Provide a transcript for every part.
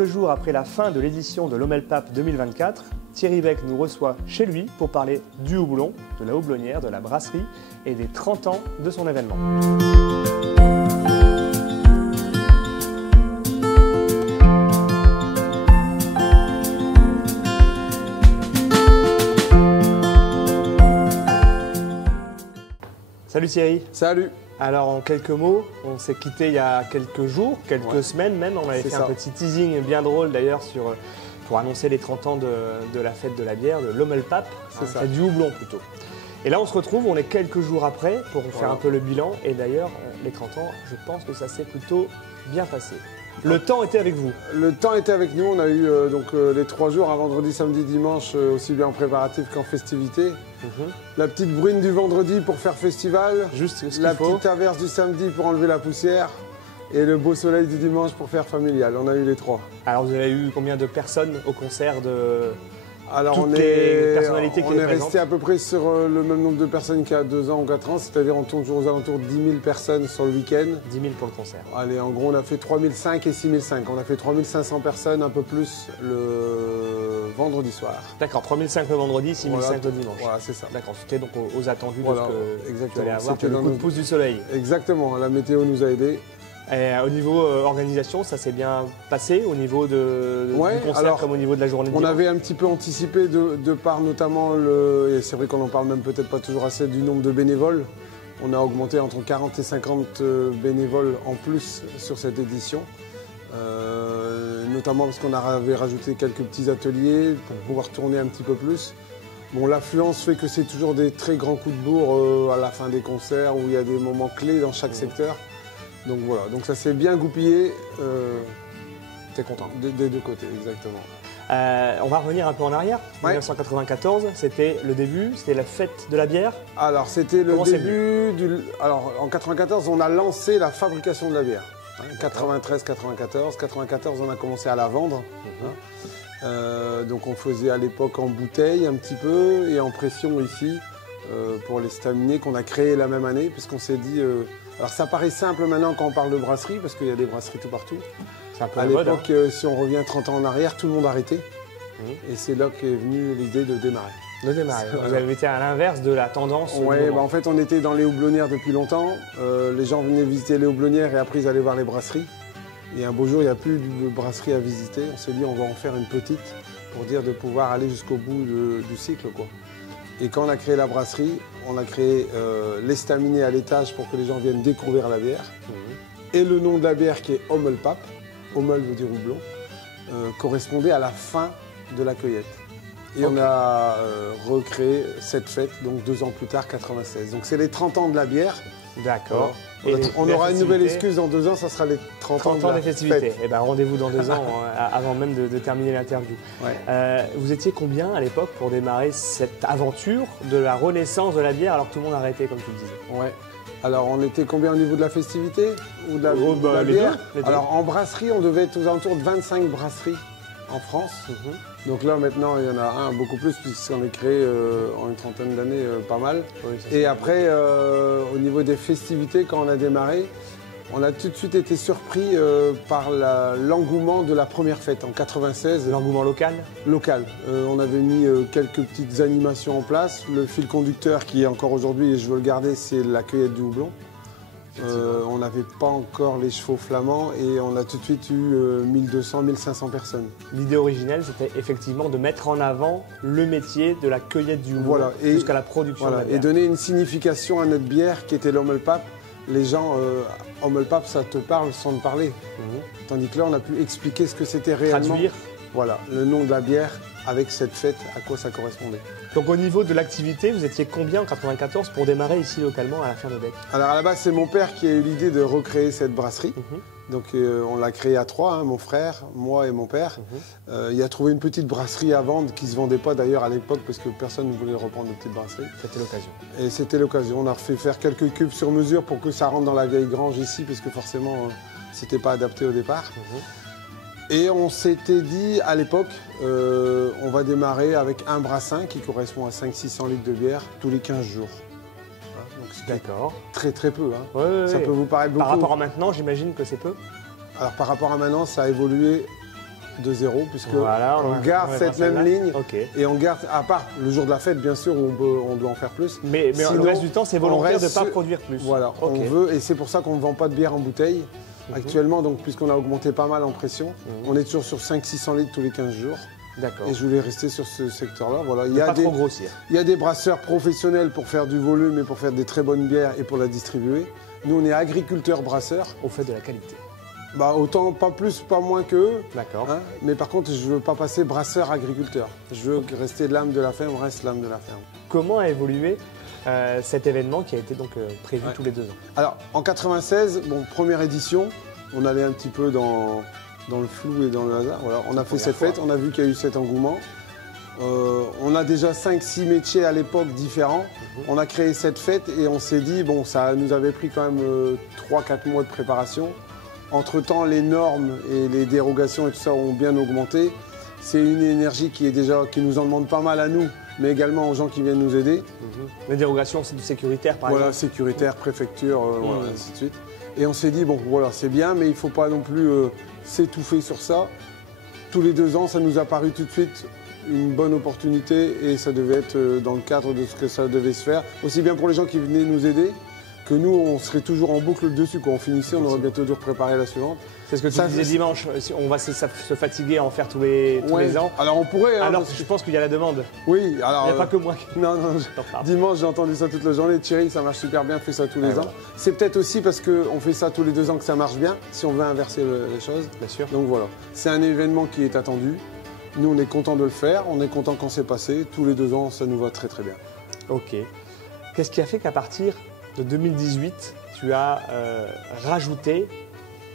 quelques jours après la fin de l'édition de l'Houmelpapp 2024, Thierry Beck nous reçoit chez lui pour parler du houblon, de la houblonnière, de la brasserie et des 30 ans de son événement. Salut Thierry. Salut. Alors en quelques mots, on s'est quitté il y a quelques jours, quelques semaines même. On avait fait un petit teasing bien drôle d'ailleurs pour annoncer les 30 ans de la fête de la bière, de l'Houmelpapp. C'est du houblon plutôt. Et là on se retrouve, on est quelques jours après pour faire un peu le bilan. Et d'ailleurs, les 30 ans, je pense que ça s'est plutôt bien passé. Le temps était avec vous. Le temps était avec nous. On a eu les 3 jours, un vendredi, samedi, dimanche, aussi bien en préparatif qu'en festivité. La petite bruine du vendredi pour faire festival. Juste ce qu'il faut. La petite averse du samedi pour enlever la poussière. Et le beau soleil du dimanche pour faire familial. On a eu les 3. Alors vous avez eu combien de personnes au concert de... Alors toutes les personnalités qui on étaient est resté présentes? à peu près sur le même nombre de personnes qu'il y a 2 ans ou 4 ans, c'est-à-dire on tourne toujours aux alentours de 10 000 personnes sur le week-end. 10 000 pour le concert. Allez, en gros on a fait 3 500 et 6 500. On a fait 3 500 personnes, un peu plus le vendredi soir. D'accord, 3 500 le vendredi, 6 500 le dimanche. Voilà, c'est ça. D'accord, c'était donc aux attendus Voilà, de ce que exactement. tu allais avoir, C'était le dans coup de nos- pouce du soleil. Exactement, la météo nous a aidés. Et au niveau organisation, ça s'est bien passé au niveau du concert alors, comme au niveau de la journée de On dimanche? avait un petit peu anticipé de par notamment et c'est vrai qu'on en parle même peut-être pas toujours assez, du nombre de bénévoles. On a augmenté entre 40 et 50 bénévoles en plus sur cette édition. Notamment parce qu'on avait rajouté quelques petits ateliers pour pouvoir tourner un petit peu plus. Bon, l'affluence fait que c'est toujours des très grands coups de bourre à la fin des concerts où il y a des moments clés dans chaque secteur. Donc voilà, donc ça s'est bien goupillé. T'es content? Des 2 côtés, exactement. On va revenir un peu en arrière. Ouais. 1994, c'était le début, c'était la fête de la bière. Alors, c'était le Comment c'est début du... Alors, en 94, on a lancé la fabrication de la bière. 93, 94. 94, on a commencé à la vendre. Donc, on faisait à l'époque en bouteille un petit peu et en pression ici pour les staminés qu'on a créé la même année puisqu'on s'est dit... Alors, ça paraît simple maintenant quand on parle de brasserie parce qu'il y a des brasseries tout partout. C'est un peu À la mode, hein. l'époque, si on revient 30 ans en arrière, tout le monde arrêtait. Et c'est là qu'est venue l'idée de démarrer. De démarrer. Vous avez été à l'inverse de la tendance. du Ouais, moment. en fait, on était dans les houblonnières depuis longtemps. Les gens venaient visiter les houblonnières et après, ils allaient voir les brasseries. Et un beau jour, il n'y a plus de brasserie à visiter. On s'est dit, on va en faire une petite pour dire de pouvoir aller jusqu'au bout du cycle, quoi. Et quand on a créé la brasserie, on a créé l'estaminet à l'étage pour que les gens viennent découvrir la bière. Et le nom de la bière qui est Houmelpapp, Hummel veut dire houblon, correspondait à la fin de la cueillette. Et on a recréé cette fête, donc 2 ans plus tard, 96. Donc c'est les 30 ans de la bière. D'accord. On aura une nouvelle excuse dans 2 ans, ça sera les 30 ans de la des festivités. fête. Et ben rendez-vous dans 2 ans, avant même de terminer l'interview. Ouais. Vous étiez combien à l'époque pour démarrer cette aventure de la renaissance de la bière alors que tout le monde arrêtait, comme tu le disais? Ouais. Alors on était combien au niveau de la festivité ou de la, de la les bière? deux, les deux. Alors en brasserie, on devait être aux alentours de 25 brasseries en France. Donc là maintenant, il y en a beaucoup plus puisqu'on est créé en une trentaine d'années, pas mal. Oui, ça, Et après, au niveau des festivités, quand on a démarré, on a tout de suite été surpris par l'engouement de la première fête en 96. L'engouement local? Local. On avait mis quelques petites animations en place. Le fil conducteur qui est encore aujourd'hui, et je veux le garder, c'est la cueillette du houblon. On n'avait pas encore les chevaux flamands et on a tout de suite eu 1200, 1500 personnes. L'idée originelle, c'était effectivement de mettre en avant le métier de la cueillette du houblon Voilà. Et jusqu'à la production de la bière. Et donner une signification à notre bière qui était l'Houmelpapp. Les gens, Houmelpapp, ça te parle sans te parler. Tandis que là, on a pu expliquer ce que c'était réellement. Traduire. Voilà, le nom de la bière avec cette fête, à quoi ça correspondait. Donc au niveau de l'activité, vous étiez combien en 94 pour démarrer ici localement à la ferme de Beck? Alors à la base, c'est mon père qui a eu l'idée de recréer cette brasserie. Donc on l'a créée à 3, mon frère, moi et mon père. Il a trouvé une petite brasserie à vendre qui ne se vendait pas d'ailleurs à l'époque parce que personne ne voulait reprendre une petite brasserie. C'était l'occasion. Et c'était l'occasion. On a refait faire quelques cubes sur mesure pour que ça rentre dans la vieille grange ici parce que forcément, c'était pas adapté au départ. Et on s'était dit à l'époque, on va démarrer avec un brassin qui correspond à 500-600 litres de bière tous les 15 jours. D'accord. Très très peu. Hein. Ouais, ça peut vous paraître beaucoup. Par rapport à maintenant, j'imagine que c'est peu. Alors par rapport à maintenant, ça a évolué de 0, puisque on garde cette même ligne et on garde, à part le jour de la fête, bien sûr, où on doit en faire plus. Mais sinon, le reste du temps, c'est volontaire de ne pas produire plus. Voilà, on veut, et c'est pour ça qu'on ne vend pas de bière en bouteille. Actuellement, donc, puisqu'on a augmenté pas mal en pression, on est toujours sur 500-600 litres tous les 15 jours. D'accord. Et je voulais rester sur ce secteur-là. Voilà. Trop grossir. Il y a des brasseurs professionnels pour faire du volume et pour faire des très bonnes bières et pour la distribuer. Nous, on est agriculteurs-brasseurs. On fait de la qualité. Bah, autant, pas plus, pas moins qu'eux. D'accord. Hein, mais par contre, je ne veux pas passer brasseur-agriculteur. Je veux rester l'âme de la ferme, reste l'âme de la ferme. Comment a évolué cet événement qui a été donc prévu tous les 2 ans? Alors, en 96, bon, première édition, on allait un petit peu dans le flou et dans le hasard. Voilà, on a fait cette fête, on a vu qu'il y a eu cet engouement. On a déjà 5-6 métiers à l'époque différents. On a créé cette fête et on s'est dit, bon, ça nous avait pris quand même 3-4 mois de préparation. Entre-temps, les normes et les dérogations et tout ça ont bien augmenté. C'est une énergie qui nous en demande pas mal à nous, mais également aux gens qui viennent nous aider. Les dérogations, c'est du sécuritaire, par exemple. Voilà, sécuritaire, préfecture, voilà, ainsi de suite. Et on s'est dit, bon, voilà, c'est bien, mais il ne faut pas non plus s'étouffer sur ça. Tous les 2 ans, ça nous a paru tout de suite une bonne opportunité et ça devait être dans le cadre de ce que ça devait se faire. Aussi bien pour les gens qui venaient nous aider, que nous, on serait toujours en boucle dessus. Quand on finissait, on aurait bientôt dû préparer la suivante. C'est ce que tu disais dimanche, on va se fatiguer à en faire tous les ans. Alors on pourrait. Hein, alors je pense qu'il y a la demande. Oui, alors. Il n'y a pas que moi. Non, dimanche j'ai entendu ça toute la journée. Thierry, ça marche super bien, fais ça tous les ans. C'est peut-être aussi parce qu'on fait ça tous les 2 ans que ça marche bien, si on veut inverser les choses. Bien sûr. Donc voilà, c'est un événement qui est attendu. Nous, on est content de le faire, on est content quand c'est passé. Tous les 2 ans, ça nous va très très bien. Ok. Qu'est-ce qui a fait qu'à partir de 2018, tu as rajouté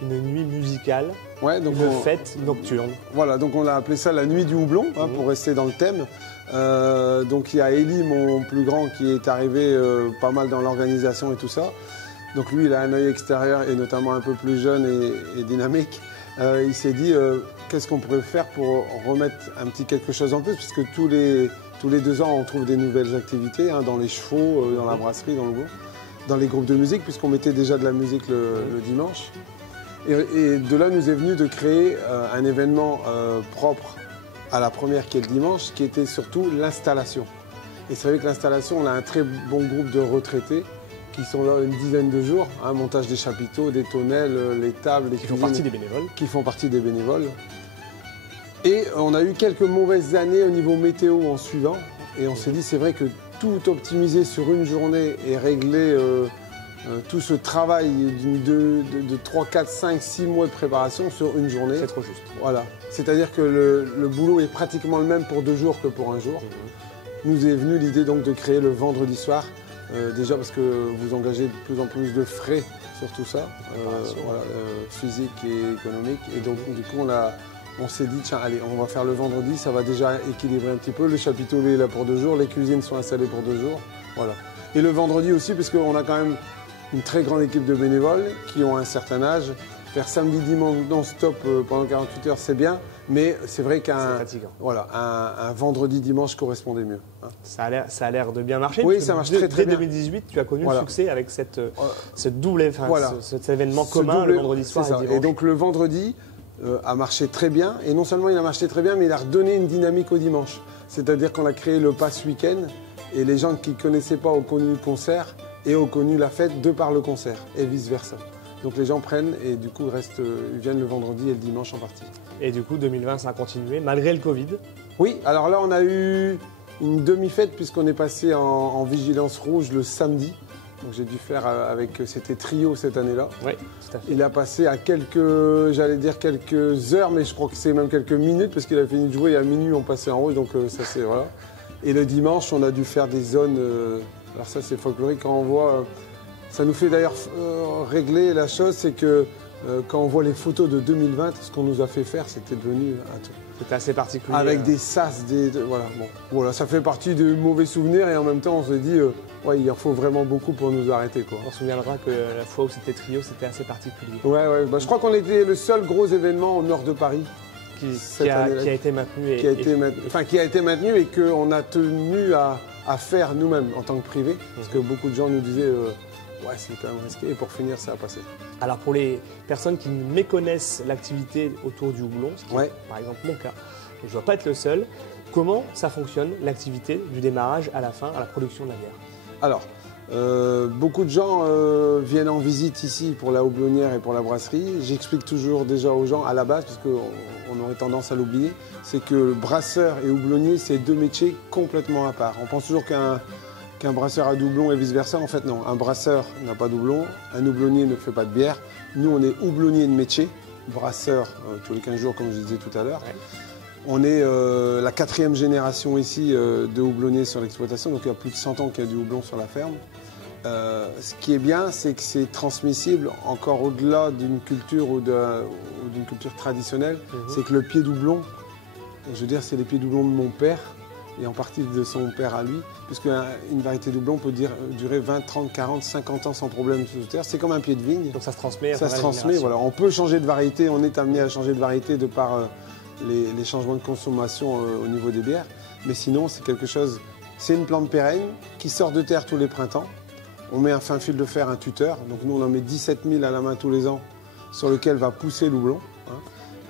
une nuit musicale, donc une fête nocturne? Voilà, donc on a appelé ça la nuit du houblon, pour rester dans le thème. Donc il y a Élie, mon plus grand, qui est arrivé pas mal dans l'organisation et tout ça. Donc lui, il a un œil extérieur et notamment un peu plus jeune et dynamique. Il s'est dit, qu'est-ce qu'on pourrait faire pour remettre un petit quelque chose en plus, parce que tous les 2 ans, on trouve des nouvelles activités, dans les chevaux, dans la brasserie, dans les groupes de musique, puisqu'on mettait déjà de la musique le dimanche. Et de là, nous est venu de créer un événement propre à la première, qui est le dimanche, qui était surtout l'installation. Et c'est vrai que l'installation, on a un très bon groupe de retraités qui sont là une dizaine de jours, montage des chapiteaux, des tonnelles, les tables, les cuisines. Qui font partie des bénévoles. Qui font partie des bénévoles. Et on a eu quelques mauvaises années au niveau météo en suivant. Et on s'est dit, c'est vrai que tout optimiser sur une journée et régler tout ce travail de 3, 4, 5, 6 mois de préparation sur une journée. C'est trop juste. Voilà. C'est-à-dire que le boulot est pratiquement le même pour 2 jours que pour un jour. Nous est venue l'idée donc de créer le vendredi soir. Déjà parce que vous engagez de plus en plus de frais sur tout ça, physique et économique. Et donc du coup on s'est dit, tiens, allez, on va faire le vendredi, ça va déjà équilibrer un petit peu. Le chapiteau est là pour 2 jours, les cuisines sont installées pour 2 jours. Voilà. Et le vendredi aussi, parce qu'on a quand même une très grande équipe de bénévoles qui ont un certain âge. Faire samedi, dimanche non-stop pendant 48 heures, c'est bien. Mais c'est vrai qu'un vendredi, dimanche correspondait mieux. Ça a l'air de bien marcher. Oui, ça marche très bien. Dès 2018, tu as connu le succès avec cet événement commun le vendredi soir et dimanche. Et donc le vendredi a marché très bien. Et non seulement il a marché très bien, mais il a redonné une dynamique au dimanche. C'est-à-dire qu'on a créé le pass week-end. Et les gens qui ne connaissaient pas ont connu le concert et ont connu la fête de par le concert. Et vice-versa. Donc les gens prennent et du coup ils viennent le vendredi et le dimanche en partie. Et du coup 2020 ça a continué malgré le Covid? Oui, alors là on a eu une demi-fête puisqu'on est passé en vigilance rouge le samedi. Donc j'ai dû faire c'était trio cette année-là. Oui, tout à fait. Il a passé à quelques heures, mais je crois que c'est même quelques minutes parce qu'il a fini de jouer et à minuit on passait en rouge, donc ça c'est voilà. Et le dimanche on a dû faire des zones, alors ça c'est folklorique quand on voit... Ça nous fait d'ailleurs régler la chose, c'est que quand on voit les photos de 2020, ce qu'on nous a fait faire, c'était devenu un truc. C'était assez particulier. Avec des sas, voilà, ça fait partie de mauvais souvenirs et en même temps on s'est dit, il en faut vraiment beaucoup pour nous arrêter, quoi. On se souviendra que la fois où c'était trio, c'était assez particulier. Ouais, je crois qu'on était le seul gros événement au nord de Paris. Qui a été maintenu. Qui a été maintenu et qu'on a tenu à à faire nous-mêmes en tant que privé, parce que beaucoup de gens nous disaient ouais, c'est quand même risqué, et pour finir, ça a passé. Alors pour les personnes qui méconnaissent l'activité autour du houblon, ce qui est par exemple mon cas, et je ne dois pas être le seul, comment ça fonctionne l'activité du démarrage à la fin, à la production de la bière? Alors, beaucoup de gens viennent en visite ici pour la houblonnière et pour la brasserie. J'explique toujours déjà aux gens à la base, parce qu'on aurait tendance à l'oublier, c'est que brasseur et houblonnier, c'est deux métiers complètement à part. On pense toujours qu'un brasseur a doublon et vice-versa. En fait, non. Un brasseur n'a pas doublon, un houblonnier ne fait pas de bière. Nous, on est houblonnier de métier, brasseur tous les 15 jours, comme je disais tout à l'heure. Ouais. On est la 4e génération ici de houblonniers sur l'exploitation, donc il y a plus de 100 ans qu'il y a du houblon sur la ferme. Ce qui est bien, c'est que c'est transmissible encore au-delà d'une culture ou d'une culture traditionnelle. C'est que le pied doublon, je veux dire, c'est les pieds doublons de mon père, et en partie de son père à lui, puisque une variété doublon peut durer 20, 30, 40, 50 ans sans problème sous terre. C'est comme un pied de vigne. Donc ça se transmet. Ça se transmet, voilà. On peut changer de variété, on est amené à changer de variété de par les changements de consommation au niveau des bières. Mais sinon, c'est quelque chose, c'est une plante pérenne qui sort de terre tous les printemps. On met un fin fil de fer, un tuteur. Donc nous, on en met 17 000 à la main tous les ans, sur lequel va pousser l'houblon.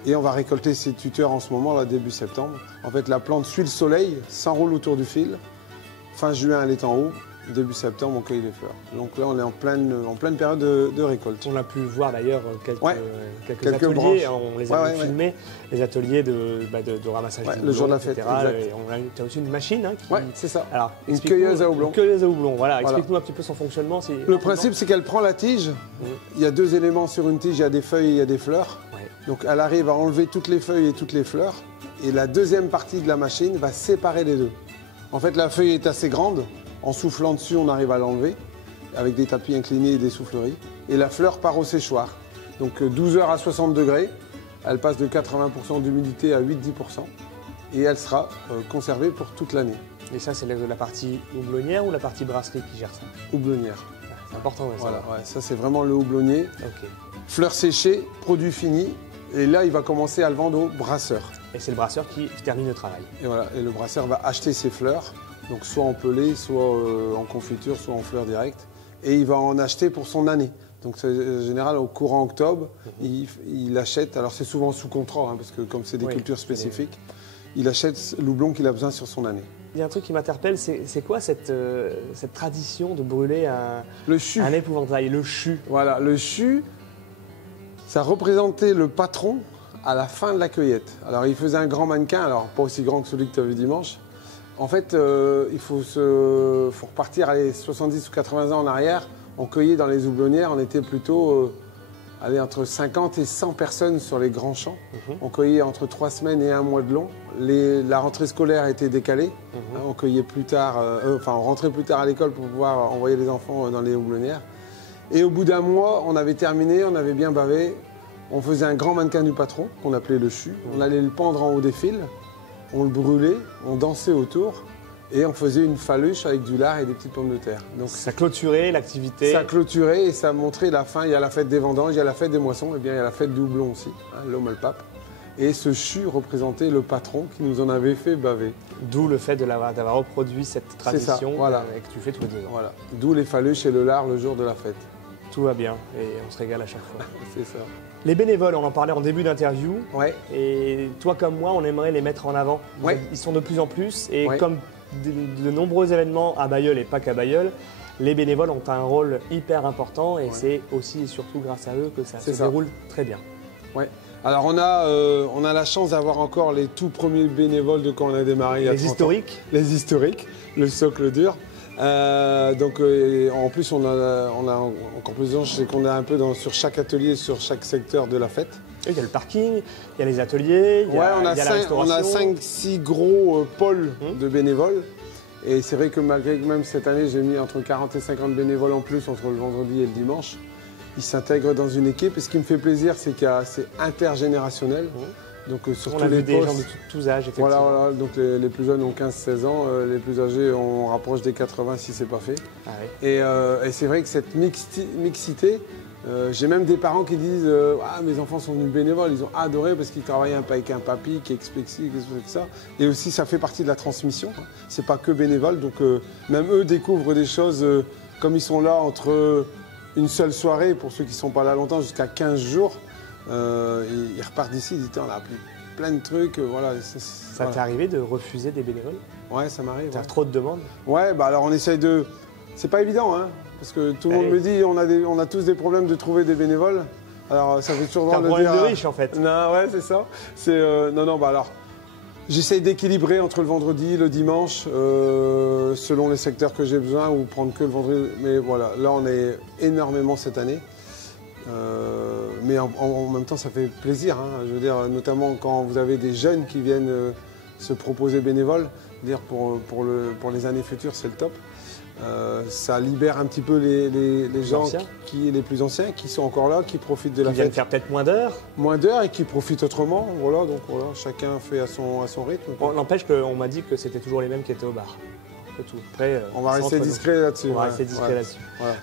Et on va récolter ces tuteurs en ce moment, là, début septembre. En fait, la plante suit le soleil, s'enroule autour du fil. Fin juin, elle est en haut. Début septembre, on cueille les fleurs. Donc là, on est en pleine période de récolte. On a pu voir d'ailleurs quelques ateliers, branches. On les a filmés, les ateliers de ramassage du houblon, le jour de la fête, etc. Tu as aussi une machine c'est ça. Alors, une cueilleuse à houblon. Une cueilleuse à houblon, voilà. Explique-nous un petit peu son fonctionnement. Le principe, c'est qu'elle prend la tige. Il y a 2 éléments sur une tige, il y a des feuilles et il y a des fleurs. Donc elle arrive à enlever toutes les feuilles et toutes les fleurs. Et la deuxième partie de la machine va séparer les deux. En fait, la feuille est assez grande. En soufflant dessus, on arrive à l'enlever avec des tapis inclinés et des souffleries. Et la fleur part au séchoir. Donc 12 heures à 60 degrés. Elle passe de 80% d'humidité à 8-10%. Et elle sera conservée pour toute l'année. Et ça, c'est la partie houblonnière ou la partie brasserie qui gère ça? Houblonnière. C'est important. Voilà, ça c'est vraiment le houblonnier. Okay. Fleurs séchées, produit fini. Et là, il va commencer à le vendre au brasseur. Et c'est le brasseur qui termine le travail. Et voilà, et le brasseur va acheter ses fleurs. Donc soit en pelé, soit en confiture, soit en fleurs directes. Et il va en acheter pour son année. Donc en général, au courant octobre, il achète, alors c'est souvent sous contrat, parce que comme c'est des cultures spécifiques, il achète l'houblon qu'il a besoin sur son année. Il y a un truc qui m'interpelle, c'est quoi cette tradition de brûler un épouvantail, le chû? Voilà, le chû, ça représentait le patron à la fin de la cueillette. Alors il faisait un grand mannequin, alors pas aussi grand que celui que tu as vu dimanche. En fait, il faut repartir à 70 ou 80 ans en arrière. On cueillait dans les houblonnières, on était plutôt entre 50 et 100 personnes sur les grands champs. On cueillait entre 3 semaines et 1 mois de long. La rentrée scolaire était décalée. On cueillait plus tard, on rentrait plus tard à l'école pour pouvoir envoyer les enfants dans les houblonnières. Et au bout d'1 mois, on avait terminé, on avait bien bavé. On faisait un grand mannequin du patron, qu'on appelait le chû. On allait le pendre en haut des fils. On le brûlait, on dansait autour et on faisait une faluche avec du lard et des petites pommes de terre. Donc ça clôturait l'activité. Ça clôturait et ça montrait la fin. Il y a la fête des vendanges, il y a la fête des moissons, et bien il y a la fête du houblon aussi, l'Omelpap. Et ce chû représentait le patron qui nous en avait fait baver. D'où le fait d'avoir reproduit cette tradition que tu fais tous les 2 ans. Voilà. D'où les faluches et le lard le jour de la fête. Tout va bien et on se régale à chaque fois. C'est ça. Les bénévoles, on en parlait en début d'interview. Ouais. Et toi comme moi, on aimerait les mettre en avant. Ouais. Ils sont de plus en plus. Et comme de nombreux événements à Bailleul et pas qu'à Bailleul, les bénévoles ont un rôle hyper important. Et c'est aussi et surtout grâce à eux que ça se déroule très bien. Ouais. Alors on a la chance d'avoir encore les tout premiers bénévoles de quand on a démarré il y a 30 ans. Les historiques, le socle dur. En plus, on a encore plus de gens, je sais qu'on est un peu sur chaque atelier, sur chaque secteur de la fête. Il y a le parking, il y a les ateliers, il y a la restauration. On a 5-6 gros pôles de bénévoles. Et c'est vrai que malgré que même cette année, j'ai mis entre 40 et 50 bénévoles en plus entre le vendredi et le dimanche. Ils s'intègrent dans une équipe. Et ce qui me fait plaisir, c'est c'est intergénérationnel. Donc sur tous les des gens de tous âges, effectivement. Voilà. Donc les plus jeunes ont 15-16 ans, les plus âgés, on rapproche des 80 si c'est pas fait. Ah ouais. Et c'est vrai que cette mixité, J'ai même des parents qui disent ah, mes enfants sont venus bénévoles, ils ont adoré parce qu'ils travaillaient un peu avec un papy qui explique ci, qui explique ça. Et aussi, ça fait partie de la transmission. Hein. C'est pas que bénévole, donc même eux découvrent des choses comme ils sont là entre une seule soirée, pour ceux qui ne sont pas là longtemps, jusqu'à 15 jours. Ils repartent d'ici, ils disent on a appris plein de trucs. Voilà, ça t'est arrivé de refuser des bénévoles? Ouais, ça m'arrive. T'as trop de demandes? Ouais, bah alors on essaye de. C'est pas évident, hein. Parce que tout le monde me dit on a tous des problèmes de trouver des bénévoles. Alors ça fait toujours drôle de dire. C'est un problème de riche en fait. Non, ouais, c'est ça. Non, bah alors j'essaye d'équilibrer entre le vendredi, le dimanche, selon les secteurs que j'ai besoin, ou prendre que le vendredi. Mais voilà, là on est énormément cette année. Mais en même temps ça fait plaisir. Hein. Je veux dire, notamment quand vous avez des jeunes qui viennent se proposer bénévoles, dire pour les années futures, c'est le top. Ça libère un petit peu les gens les plus anciens qui sont encore là, qui profitent de la fête. Qui viennent faire peut-être moins d'heures. Moins d'heures et qui profitent autrement. Voilà, donc voilà, chacun fait à son rythme. Bon, n'empêche qu'on m'a dit que c'était toujours les mêmes qui étaient au bar. C'est tout. Après, on va rester discret là-dessus. On va rester discret là-dessus. Voilà.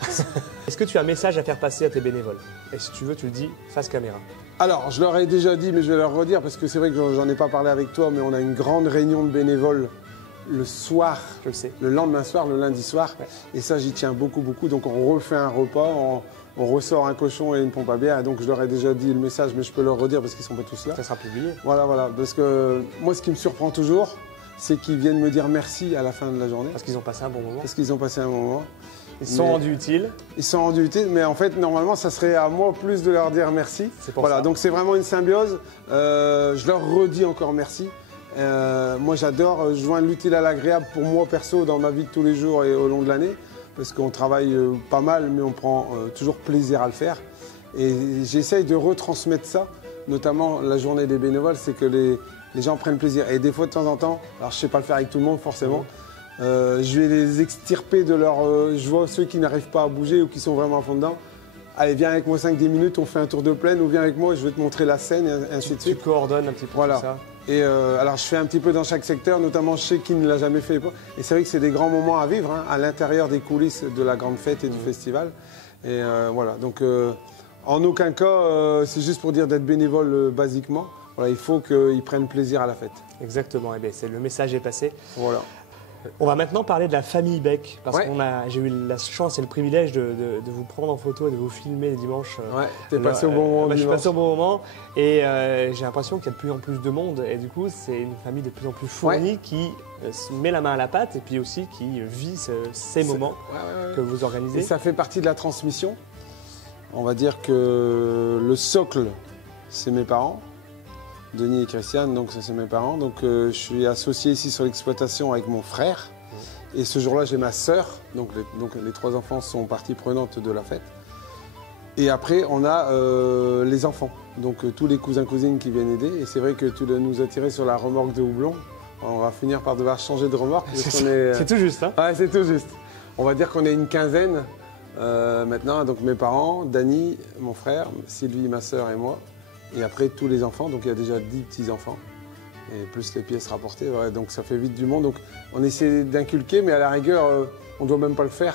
Est-ce que tu as un message à faire passer à tes bénévoles? Et si tu veux, tu le dis face caméra. Alors, je leur ai déjà dit, mais je vais leur redire, parce que c'est vrai que j'en ai pas parlé avec toi, mais on a une grande réunion de bénévoles le soir, je le sais. Le lendemain soir, le lundi soir. Ouais. Et ça, j'y tiens beaucoup, beaucoup. Donc, on refait un repas, on ressort un cochon et une pompe à bière. Et donc, je leur ai déjà dit le message, mais je peux leur redire parce qu'ils ne sont pas tous là. Ça sera publié. Voilà. Parce que moi, ce qui me surprend toujours, c'est qu'ils viennent me dire merci à la fin de la journée. Parce qu'ils ont passé un bon moment. Parce qu'ils ont passé un bon moment. Ils se sont rendus utiles. Ils se sont rendus utiles, mais en fait, normalement, ça serait à moi plus de leur dire merci. C'est pour ça. Donc c'est vraiment une symbiose. Je leur redis encore merci. Moi, j'adore joindre l'utile à l'agréable pour moi perso dans ma vie de tous les jours et au long de l'année, parce qu'on travaille pas mal, mais on prend toujours plaisir à le faire. Et j'essaye de retransmettre ça, notamment la journée des bénévoles, c'est que les gens prennent plaisir. Et des fois, de temps en temps, alors je sais pas le faire avec tout le monde forcément, je vais les extirper de leur... je vois ceux qui n'arrivent pas à bouger ou qui sont vraiment à fond dedans. Allez, viens avec moi 5-10 minutes, on fait un tour de plaine, ou viens avec moi, je vais te montrer la scène, et ainsi de suite. Tu coordonnes un petit peu tout ça. Et alors, je fais un petit peu dans chaque secteur, notamment chez qui ne l'a jamais fait. Et c'est vrai que c'est des grands moments à vivre, hein, à l'intérieur des coulisses de la grande fête et du festival. Et voilà, donc en aucun cas, c'est juste pour dire d'être bénévole basiquement. Voilà, il faut qu'ils prennent plaisir à la fête. Exactement, et bien, le message est passé. Voilà. On va maintenant parler de la famille Beck, parce que j'ai eu la chance et le privilège de vous prendre en photo et de vous filmer les dimanches. Ouais, t'es passé au bon moment. Je suis passé au bon moment et j'ai l'impression qu'il y a de plus en plus de monde et du coup c'est une famille de plus en plus fournie qui se met la main à la pâte et puis aussi qui vit ces moments que vous organisez. Et ça fait partie de la transmission. On va dire que le socle, c'est mes parents. Denis et Christiane, donc ça c'est mes parents. Donc je suis associé ici sur l'exploitation avec mon frère. Et ce jour-là, j'ai ma sœur. Donc les 3 enfants sont partie prenante de la fête. Et après, on a les enfants. Donc tous les cousins-cousines qui viennent aider. Et c'est vrai que tu nous as tiré sur la remorque de houblon. On va finir par devoir changer de remorque. C'est tout juste, hein? Ouais, c'est tout juste. On va dire qu'on est une quinzaine maintenant. Donc mes parents, Dany, mon frère, Sylvie, ma sœur et moi. Et après, tous les enfants, donc il y a déjà 10 petits-enfants, et plus les pièces rapportées, ouais, donc ça fait vite du monde. Donc on essaie d'inculquer, mais à la rigueur, on ne doit même pas le faire,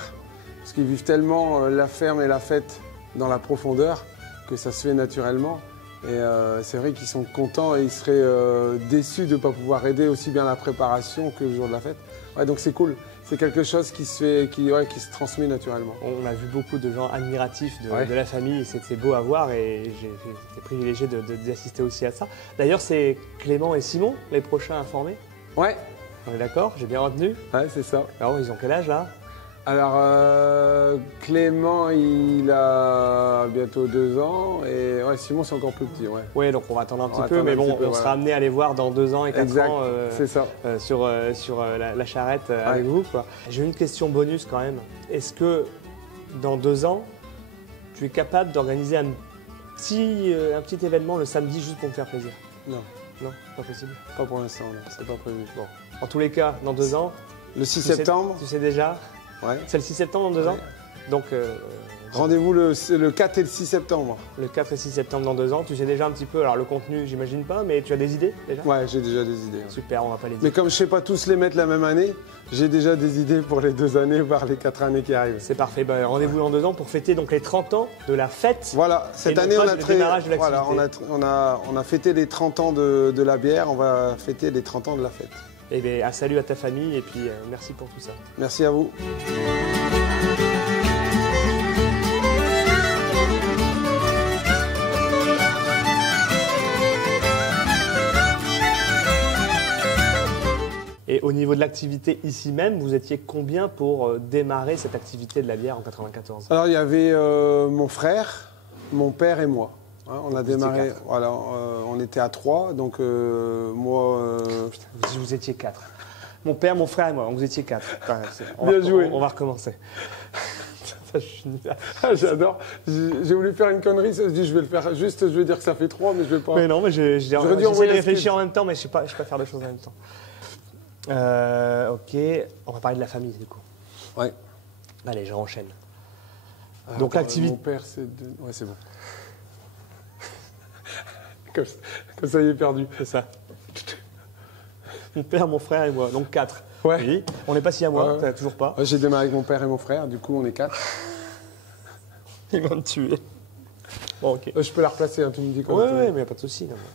parce qu'ils vivent tellement la ferme et la fête dans la profondeur que ça se fait naturellement. Et c'est vrai qu'ils sont contents et ils seraient déçus de ne pas pouvoir aider aussi bien à la préparation que le jour de la fête. Ouais, donc c'est cool. C'est quelque chose qui se fait, qui se transmet naturellement. On a vu beaucoup de gens admiratifs de la famille, c'est beau à voir et j'ai été privilégié d'assister aussi à ça. D'ailleurs, c'est Clément et Simon, les prochains informés? Ouais. On est d'accord? J'ai bien retenu? Ouais, c'est ça. Alors, ils ont quel âge là? Alors, Clément, il a bientôt 2 ans et Simon, c'est encore plus petit. Oui, donc on va attendre un petit peu, mais bon, on sera amené à les voir dans 2 ans et 4 ans sur la charrette avec vous. J'ai une question bonus quand même. Est-ce que dans 2 ans, tu es capable d'organiser un petit événement le samedi juste pour me faire plaisir? Non. Non, pas possible? Pas pour l'instant, c'est pas prévu. Bon. En tous les cas, dans 2 ans... Le 6 septembre. Tu sais déjà? Ouais. C'est le 6 septembre dans 2 ans? Donc, rendez-vous le 4 et le 6 septembre. Le 4 et 6 septembre dans 2 ans. Tu sais déjà un petit peu, alors le contenu, j'imagine pas, mais tu as des idées déjà? Ouais, j'ai déjà des idées. Super, on va pas les dire. Mais comme je sais pas tous les mettre la même année, j'ai déjà des idées pour les 2 années, voire les 4 années qui arrivent. C'est parfait. Ben, rendez-vous dans 2 ans pour fêter donc les 30 ans de la fête. Voilà, cette année on a fêté les 30 ans de la bière, on va fêter les 30 ans de la fête. Et bien, un salut à ta famille et puis merci pour tout ça. Merci à vous. Et au niveau de l'activité ici même, vous étiez combien pour démarrer cette activité de la bière en 94? Alors il y avait mon frère, mon père et moi. Hein, on a démarré, voilà, on était à 3, donc moi... Putain, vous étiez 4. Mon père, mon frère et moi, vous étiez 4. Enfin, Bien joué. On va recommencer. Ça, j'adore. J'ai voulu faire une connerie, ça se dit je vais le faire juste, je vais dire que ça fait 3, mais je vais pas... Mais non, mais j'essaie de réfléchir en même temps, mais je ne sais pas faire deux choses en même temps. Ok, on va parler de la famille du coup. Ouais. Allez, je renchaîne. Donc l'activité... Mon père, c'est... Ouais, c'est bon. comme ça, il est perdu. C'est ça. Mon père, mon frère et moi, donc 4. Ouais. Oui. On n'est pas si à moi, toujours pas. Ouais, j'ai démarré avec mon père et mon frère, du coup on est 4. Il va me tuer. Bon, ok. Je peux la replacer, hein, tu me dis quoi. Ouais, mais il n'y a pas de souci.